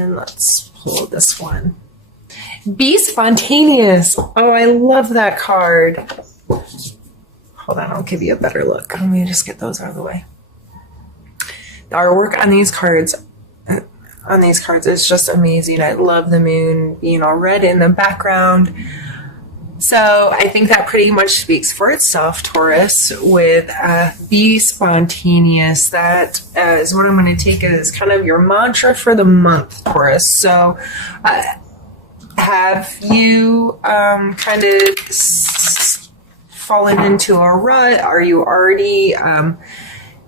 then let's pull this one. Be spontaneous. Oh, I love that card. Hold on, I'll give you a better look. Let me just get those out of the way. The artwork on these cards is just amazing. I love the moon, red in the background. So I think that pretty much speaks for itself, Taurus, with be spontaneous. That is what I'm going to take as kind of your mantra for the month, Taurus. So have you kind of fallen into a rut? Are you already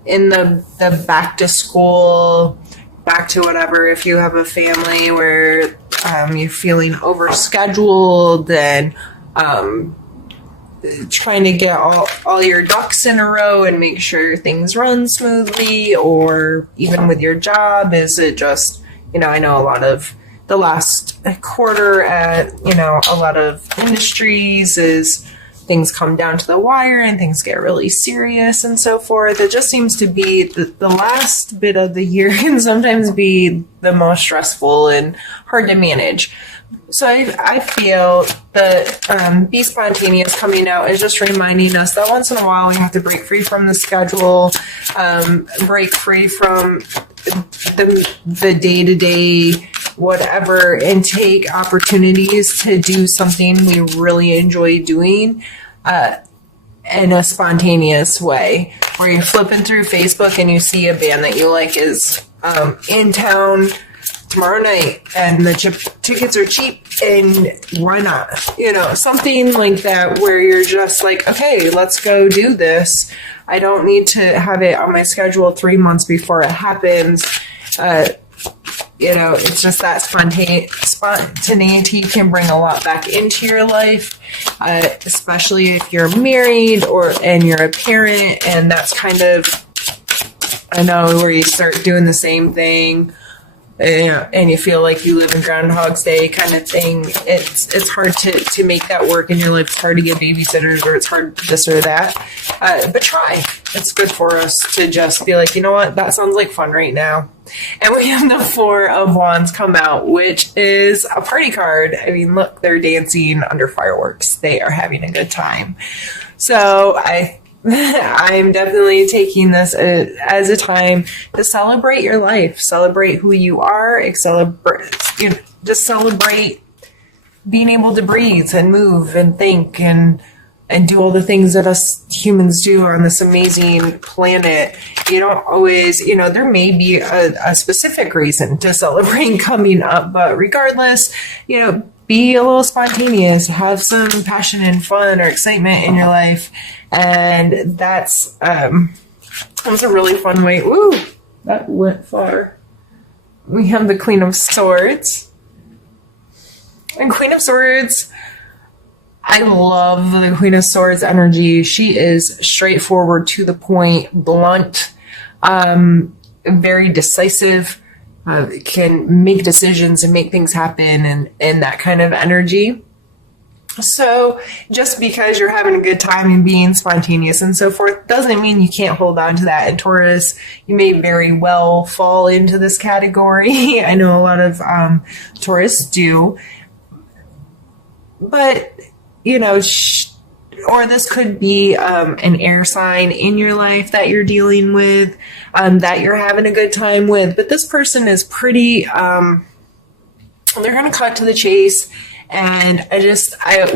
in the back to school, back to whatever, if you have a family where you're feeling overscheduled and trying to get all your ducks in a row and make sure things run smoothly? Or even with your job, is it just, I know a lot of the last quarter at, a lot of industries is things come down to the wire and things get really serious and so forth. It just seems to be the last bit of the year can sometimes be the most stressful and hard to manage. So I feel that be spontaneous coming out is just reminding us that once in a while we have to break free from the schedule, break free from the day-to-day whatever, and take opportunities to do something we really enjoy doing in a spontaneous way, where you're flipping through Facebook and you see a band that you like is in town tomorrow night and the tickets are cheap, and why not? Something like that, where you're just like, okay, let's go do this. I don't need to have it on my schedule 3 months before it happens. It's just that spontaneity can bring a lot back into your life, especially if you're married and you're a parent, and that's kind of, I know, where you start doing the same thing, and you feel like you live in Groundhog's Day kind of thing. It's hard to make that work in your life. It's hard to get babysitters, or it's hard this or that. But try. It's good for us to just be like, you know what, that sounds like fun right now. And we have the Four of Wands come out, which is a party card. I mean, look, they're dancing under fireworks. They are having a good time. So I'm definitely taking this as a time to celebrate your life, celebrate who you are, just celebrate being able to breathe and move and think and do all the things that us humans do on this amazing planet. You don't always, there may be a specific reason to celebrate coming up, but regardless, be a little spontaneous, have some passion and fun or excitement in your life. And that's a really fun way. Ooh, that went far. We have the Queen of Swords. And Queen of Swords, I love the Queen of Swords energy. She is straightforward, to the point, blunt, very decisive, can make decisions and make things happen, and that kind of energy. So just because you're having a good time and being spontaneous and so forth doesn't mean you can't hold on to that. And Taurus, you may very well fall into this category. I know a lot of Taurus do. But, or this could be an air sign in your life that you're dealing with, that you're having a good time with. But this person is pretty, they're going to cut to the chase. And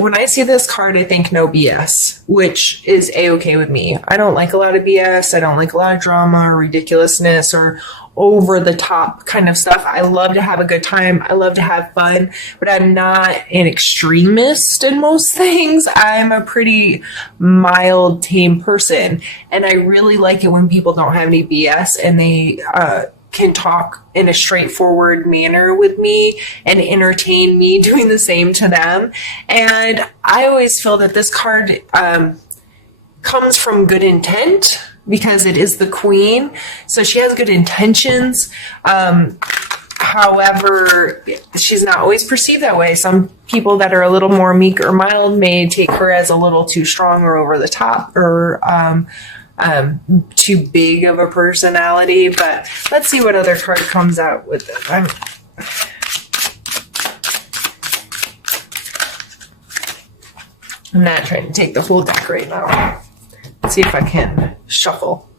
when I see this card, I think no BS, which is a-okay with me. I don't like a lot of BS. I don't like a lot of drama or ridiculousness or over the top kind of stuff. I love to have a good time. I love to have fun, but I'm not an extremist in most things. I'm a pretty mild, tame person. And I really like it when people don't have any BS and they, can talk in a straightforward manner with me and entertain me doing the same to them. And I always feel that this card comes from good intent, because it is the Queen. So she has good intentions. However, she's not always perceived that way. Some people that are a little more meek or mild may take her as a little too strong or over the top, or too big of a personality. But let's see what other card comes out with it. I'm not trying to take the whole deck right now. Let's see if I can shuffle.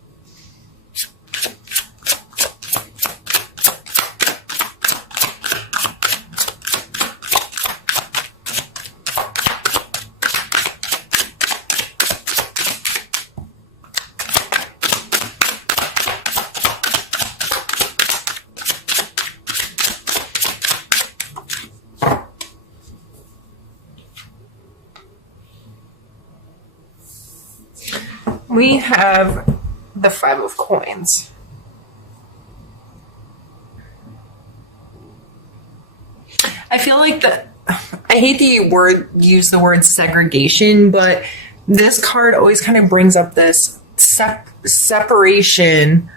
We have the Five of Coins. I feel like I hate the use the word segregation, but this card always kind of brings up this separation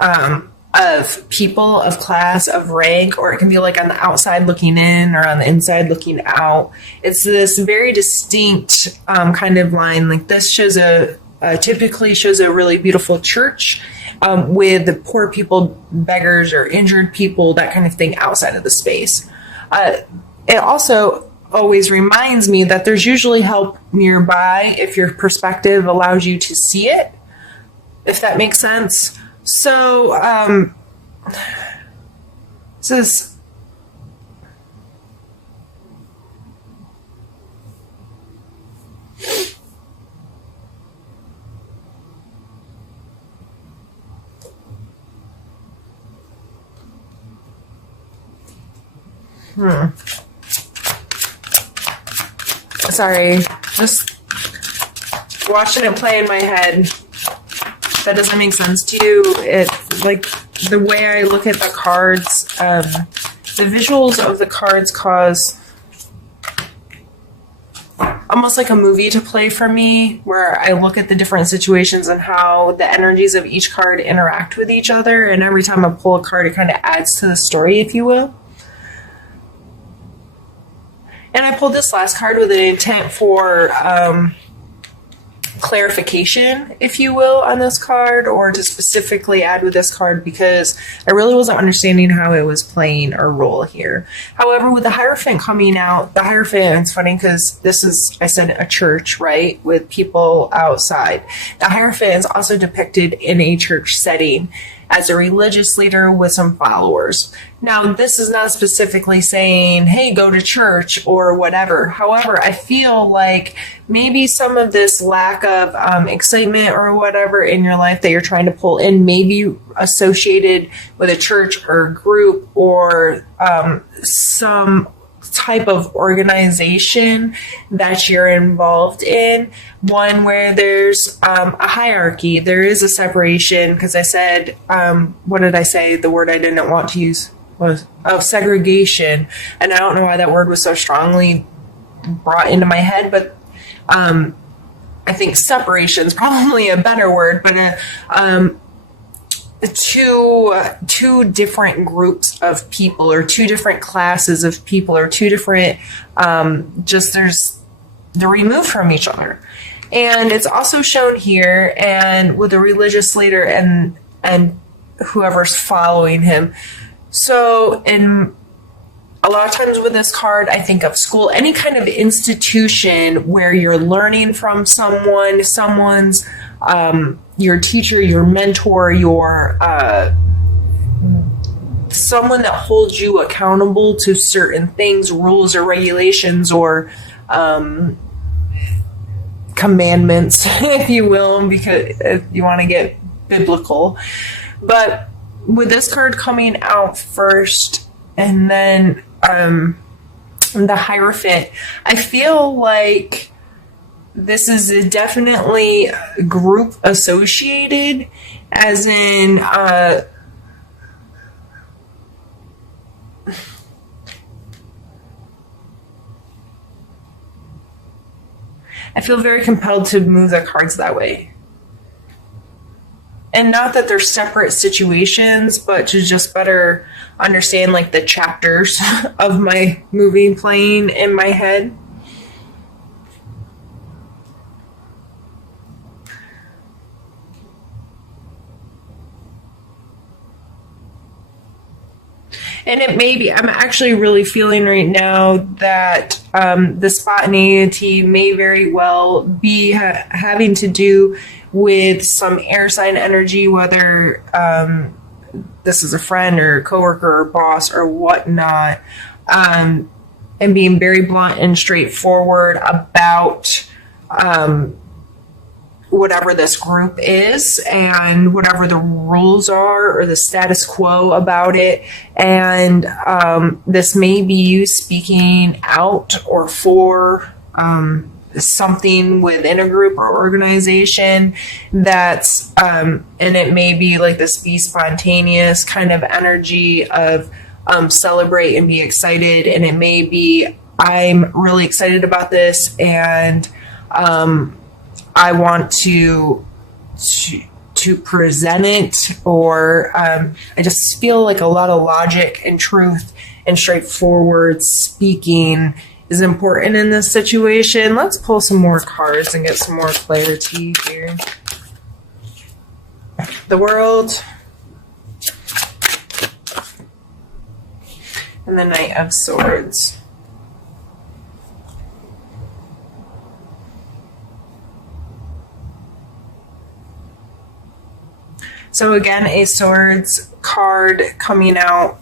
of people, of class, of rank, or it can be like on the outside looking in or on the inside looking out. It's this very distinct kind of line. Like this shows typically shows a really beautiful church with the poor people, beggars, or injured people, that kind of thing outside of the space. It also always reminds me that there's usually help nearby if your perspective allows you to see it, if that makes sense. So, this is... Sorry, just watching it play in my head. That doesn't make sense to you. It's like the way I look at the cards, the visuals of the cards cause almost like a movie to play for me, where I look at the different situations and how the energies of each card interact with each other. And every time I pull a card, it kind of adds to the story, if you will. And I pulled this last card with an intent for clarification, if you will, on this card, or to specifically add with this card, because I really wasn't understanding how it was playing a role here. However, with the Hierophant coming out, the Hierophant, it's funny because this is, I said, a church, right, with people outside. The Hierophant is also depicted in a church setting as a religious leader with some followers. Now, this is not specifically saying, hey, go to church or whatever. However, I feel like maybe some of this lack of excitement or whatever in your life that you're trying to pull in may be associated with a church or group or some type of organization that you're involved in, one where there's a hierarchy, there is a separation, because I said, what did I say? The word I didn't want to use was segregation, and I don't know why that word was so strongly brought into my head, but I think separation is probably a better word, but two different groups of people, or two different classes of people, or two different they're removed from each other. And it's also shown here, and with a religious leader and whoever's following him. So in a lot of times with this card, I think of school, any kind of institution where you're learning from someone's your teacher, your mentor, your someone that holds you accountable to certain things, rules or regulations, or commandments, if you will, because if you want to get biblical. But with this card coming out first, and then the Hierophant, I feel like this is definitely group associated, as in I feel very compelled to move the cards that way. And not that they're separate situations, but to just better understand like the chapters of my movie playing in my head. And it may be, I'm actually really feeling right now that the spontaneity may very well be having to do with some air sign energy, whether this is a friend or coworker or boss or whatnot, and being very blunt and straightforward about whatever this group is and whatever the rules are or the status quo about it. And this may be you speaking out or for something within a group or organization that's, and it may be like this be spontaneous kind of energy of celebrate and be excited. And it may be, I'm really excited about this, and I want to present it, or I just feel like a lot of logic and truth and straightforward speaking is important in this situation. Let's pull some more cards and get some more clarity here. The World and the Knight of Swords. So again, a Swords card coming out,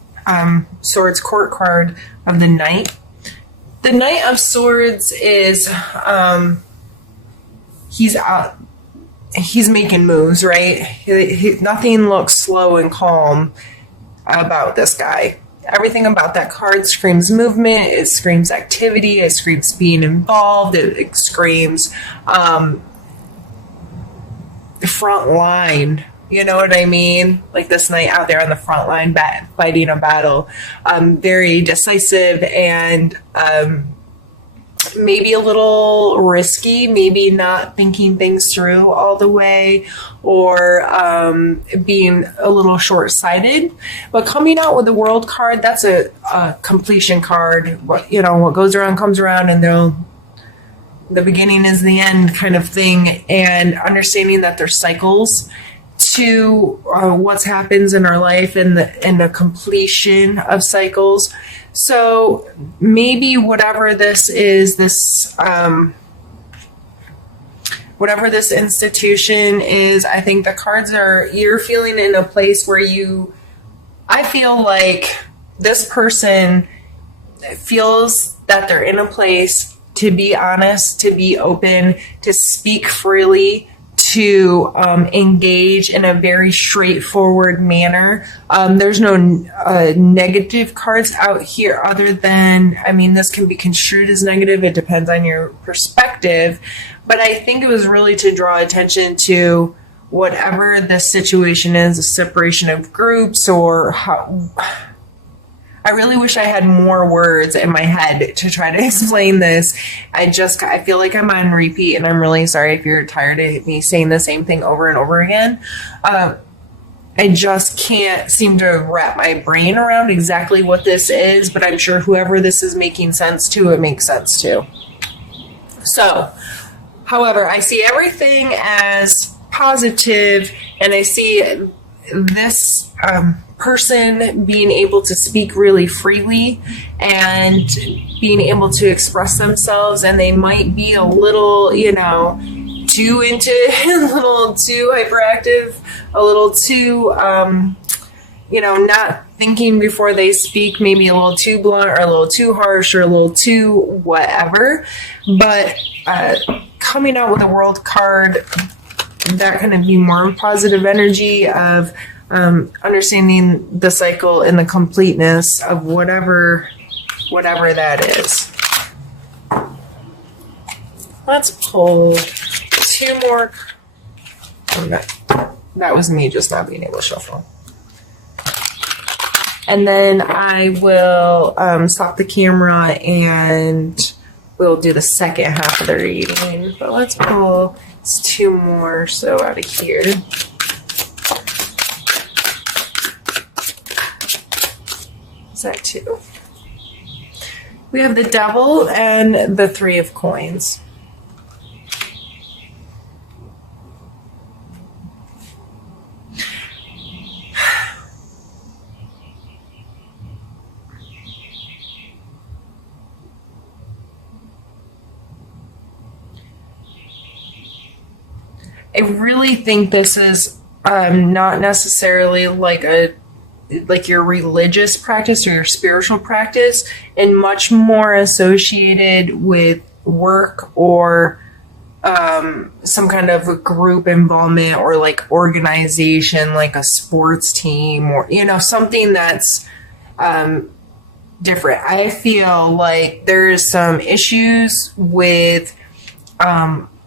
Swords Court card of the Knight. The Knight of Swords is, he's making moves, right? Nothing looks slow and calm about this guy. Everything about that card screams movement, it screams activity, it screams being involved, it screams front line. You know what I mean? Like this knight out there on the front line fighting a battle. Very decisive and maybe a little risky, maybe not thinking things through all the way, or being a little short-sighted. But coming out with the World card, that's a completion card. What goes around comes around, and the beginning is the end kind of thing. And understanding that there's cycles to what happens in our life and the completion of cycles. So maybe whatever this is, whatever this institution is, I think the cards you're feeling in a place where I feel like this person feels that they're in a place to be honest, to be open, to speak freely, to engage in a very straightforward manner. There's no negative cards out here other than, this can be construed as negative. It depends on your perspective. But I think it was really to draw attention to whatever the situation is, a separation of groups, or how... I really wish I had more words in my head to try to explain this. I feel like I'm on repeat, and I'm really sorry if you're tired of me saying the same thing over and over again. I just can't seem to wrap my brain around exactly what this is, but I'm sure whoever this is making sense to, it makes sense to. So, however, I see everything as positive, and I see this person being able to speak really freely and being able to express themselves, and they might be a little, too into, a little too hyperactive, a little too, not thinking before they speak, maybe a little too blunt or a little too harsh or a little too whatever. But coming out with a World card, that kind of be more positive energy of understanding the cycle and the completeness of whatever that is. Let's pull two more. That was me just not being able to shuffle. And then I will stop the camera and we'll do the second half of the reading. But let's pull two more so out of here. Is that two? We have the Devil and the Three of Coins. I really think this is not necessarily like your religious practice or your spiritual practice, and much more associated with work or some kind of a group involvement or like organization, like a sports team, or something that's different. I feel like there's some issues with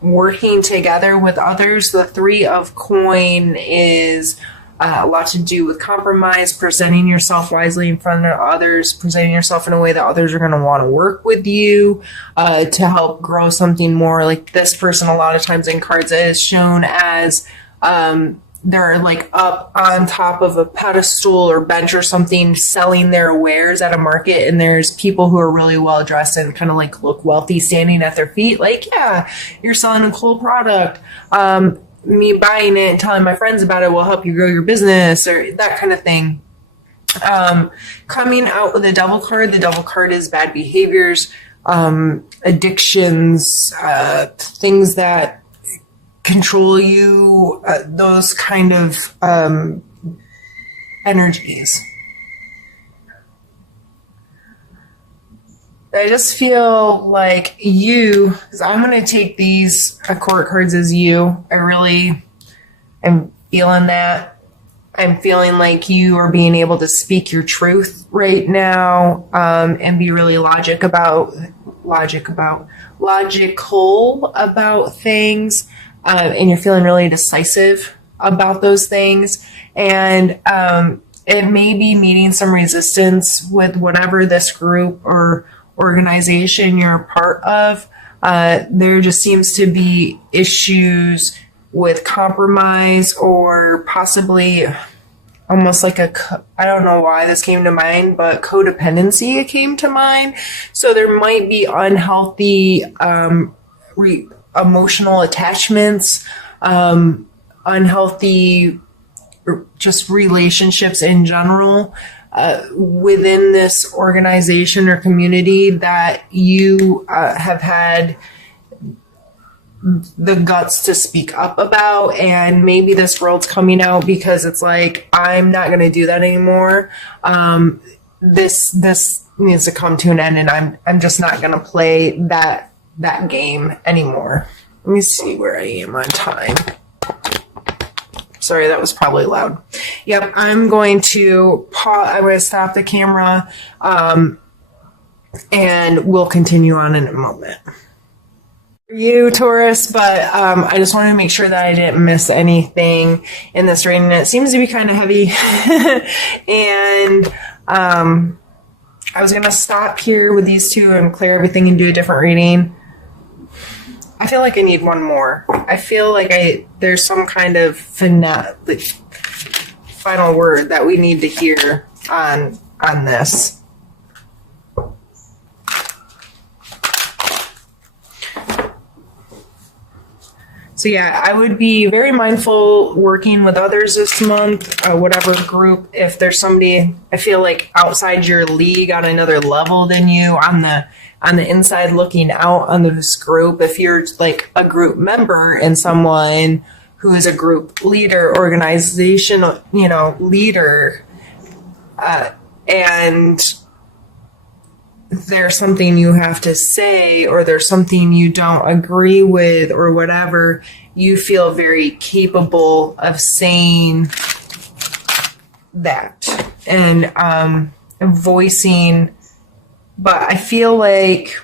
working together with others. The Three of Coin is a lot to do with compromise, presenting yourself wisely in front of others, presenting yourself in a way that others are going to want to work with you to help grow something more. Like this person, a lot of times in cards, is shown as they're like up on top of a pedestal or bench or something, selling their wares at a market, and there's people who are really well dressed and kind of like look wealthy standing at their feet. Like, yeah, you're selling a cool product. Me buying it and telling my friends about it will help you grow your business, or that kind of thing. Coming out with the Devil card. The Devil card is bad behaviors, addictions, things that control you, those kind of energies. I just feel like you, because I'm going to take these court cards as you. I really am feeling that. I'm feeling like you are being able to speak your truth right now, and be really logical about things, and you're feeling really decisive about those things, and it may be meeting some resistance with whatever this group or organization you're a part of. There just seems to be issues with compromise, or possibly almost like I don't know why this came to mind, but codependency came to mind. So there might be unhealthy emotional attachments, unhealthy just relationships in general within this organization or community that you have had the guts to speak up about. And maybe this world's coming out because it's like, I'm not going to do that anymore. This needs to come to an end, and I'm just not going to play that game anymore. Let me see where I am on time. Sorry, that was probably loud. Yep, I'm going to pause. I'm going to stop the camera, and we'll continue on in a moment. For you, Taurus, but I just wanted to make sure that I didn't miss anything in this reading. It seems to be kind of heavy, and I was going to stop here with these two and clear everything and do a different reading. I feel like I need one more. I feel like there's some kind of final word that we need to hear on this. So yeah, I would be very mindful working with others this month, whatever group. If there's somebody I feel like outside your league on another level than you, on the inside looking out on this group, if you're like a group member and someone who is a group leader, organizational, leader, and there's something you have to say, or there's something you don't agree with, or whatever, you feel very capable of saying that and voicing. But I feel like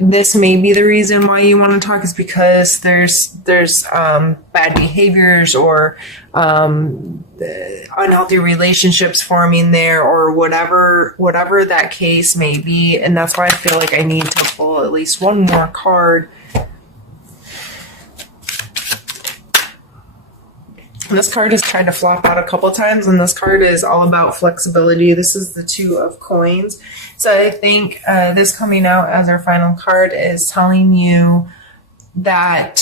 this may be the reason why you want to talk, is because there's bad behaviors or unhealthy relationships forming there, or whatever that case may be. And that's why I feel like I need to pull at least one more card. This card has tried to flop out a couple times, and this card is all about flexibility. This is the Two of Coins. So I think this coming out as our final card is telling you that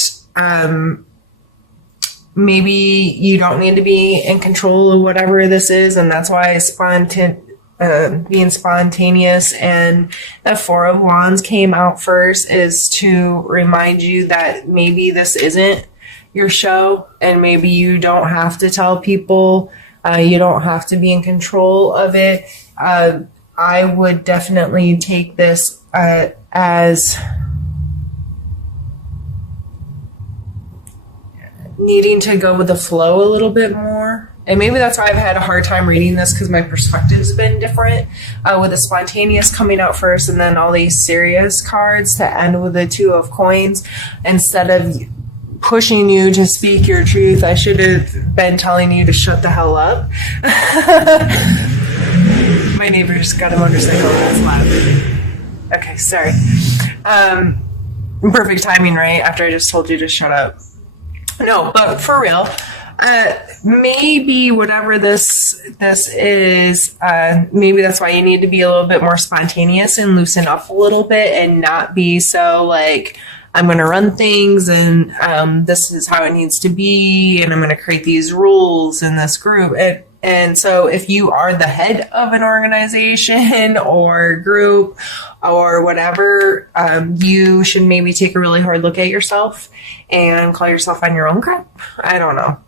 maybe you don't need to be in control of whatever this is, and that's why being spontaneous and the Four of Wands came out first, is to remind you that maybe this isn't your show, and maybe you don't have to tell people. You don't have to be in control of it. I would definitely take this as needing to go with the flow a little bit more. And maybe that's why I've had a hard time reading this, because my perspective's been different, with the spontaneous coming out first and then all these serious cards to end with the Two of Coins. Instead of pushing you to speak your truth, I should have been telling you to shut the hell up. My neighbor's got a motorcycle that's loud. Okay, sorry. Perfect timing, right? After I just told you to shut up. No, but for real, maybe whatever this is, maybe that's why you need to be a little bit more spontaneous and loosen up a little bit and not be so like, I'm going to run things and this is how it needs to be, and I'm going to create these rules in this group. And so if you are the head of an organization or group or whatever, you should maybe take a really hard look at yourself and call yourself on your own crap. I don't know.